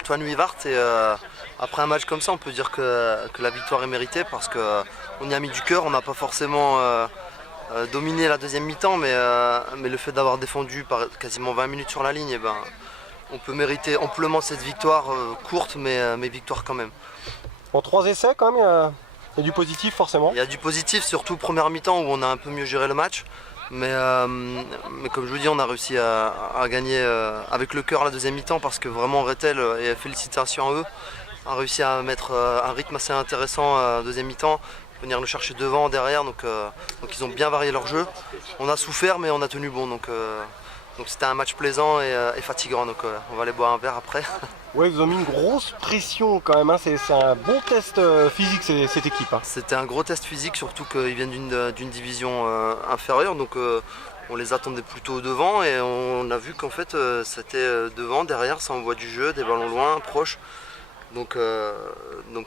Antoine Huivart, et après un match comme ça, on peut dire que la victoire est méritée parce qu'on y a mis du cœur. On n'a pas forcément dominé la deuxième mi-temps, mais le fait d'avoir défendu par quasiment 20 minutes sur la ligne, eh ben, on peut mériter amplement cette victoire courte, mais victoire quand même. Bon, 3 essais quand même, il y a du positif forcément. Il y a du positif, surtout première mi-temps où on a un peu mieux géré le match. Mais comme je vous dis, on a réussi à gagner avec le cœur la deuxième mi-temps parce que vraiment Rethel, et félicitations à eux, a réussi à mettre un rythme assez intéressant à deuxième mi-temps, venir le chercher devant, derrière, donc ils ont bien varié leur jeu. On a souffert mais on a tenu bon, donc c'était un match plaisant et fatigant, donc on va aller boire un verre après. Ouais, vous avez mis une grosse pression quand même, hein. C'est un bon test physique cette équipe. Hein. C'était un gros test physique, surtout qu'ils viennent d'une division inférieure, donc on les attendait plutôt devant et on a vu qu'en fait c'était devant, derrière, ça envoie du jeu, des ballons loin, proches. Donc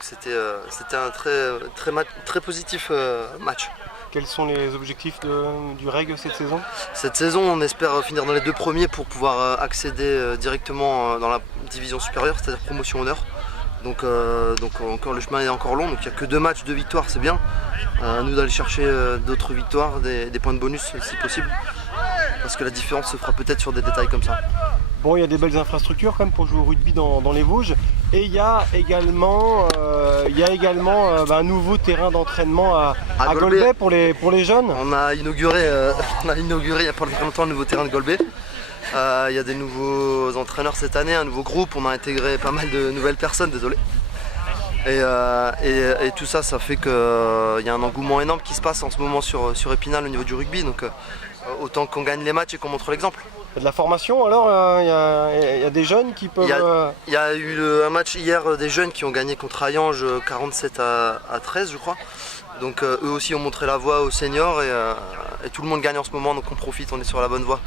c'était un très positif match. Quels sont les objectifs du REG cette saison? Cette saison, on espère finir dans les 2 premiers pour pouvoir accéder directement dans la division supérieure, c'est-à-dire promotion honneur. Donc encore, le chemin est encore long, donc il n'y a que 2 matchs, 2 victoires, c'est bien. À nous d'aller chercher d'autres victoires, des points de bonus si possible. Parce que la différence se fera peut-être sur des détails comme ça. Bon, il y a des belles infrastructures quand même pour jouer au rugby dans les Vosges. Et il y a également un nouveau terrain d'entraînement à Golbey pour les jeunes. On a inauguré il n'y a pas longtemps le nouveau terrain de Golbey. Il y a des nouveaux entraîneurs cette année, un nouveau groupe, on a intégré pas mal de nouvelles personnes, désolé. Et tout ça, ça fait qu'il y a un engouement énorme qui se passe en ce moment sur Épinal au niveau du rugby. Donc autant qu'on gagne les matchs et qu'on montre l'exemple. Il y a de la formation alors, il y a des jeunes qui peuvent... Il y a eu un match hier des jeunes qui ont gagné contre Hayange 47 à 13 je crois. Donc eux aussi ont montré la voie aux seniors et tout le monde gagne en ce moment, donc on profite, on est sur la bonne voie.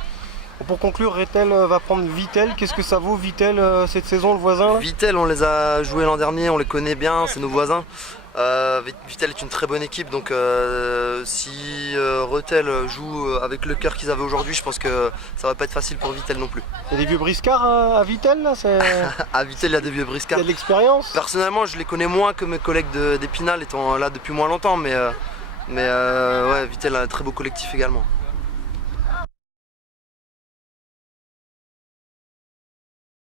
Pour conclure, Rethel va prendre Vittel. Qu'est-ce que ça vaut Vittel cette saison, le voisin là? Vittel, on les a joués l'an dernier, on les connaît bien, c'est nos voisins. Vittel est une très bonne équipe, donc si Rethel joue avec le cœur qu'ils avaient aujourd'hui, je pense que ça va pas être facile pour Vittel non plus. Il y a des vieux briscards à Vittel là? À Vittel, il y a des vieux briscards. Il y a de l'expérience? Personnellement, je les connais moins que mes collègues d'Épinal étant là depuis moins longtemps, mais ouais, Vittel a un très beau collectif également.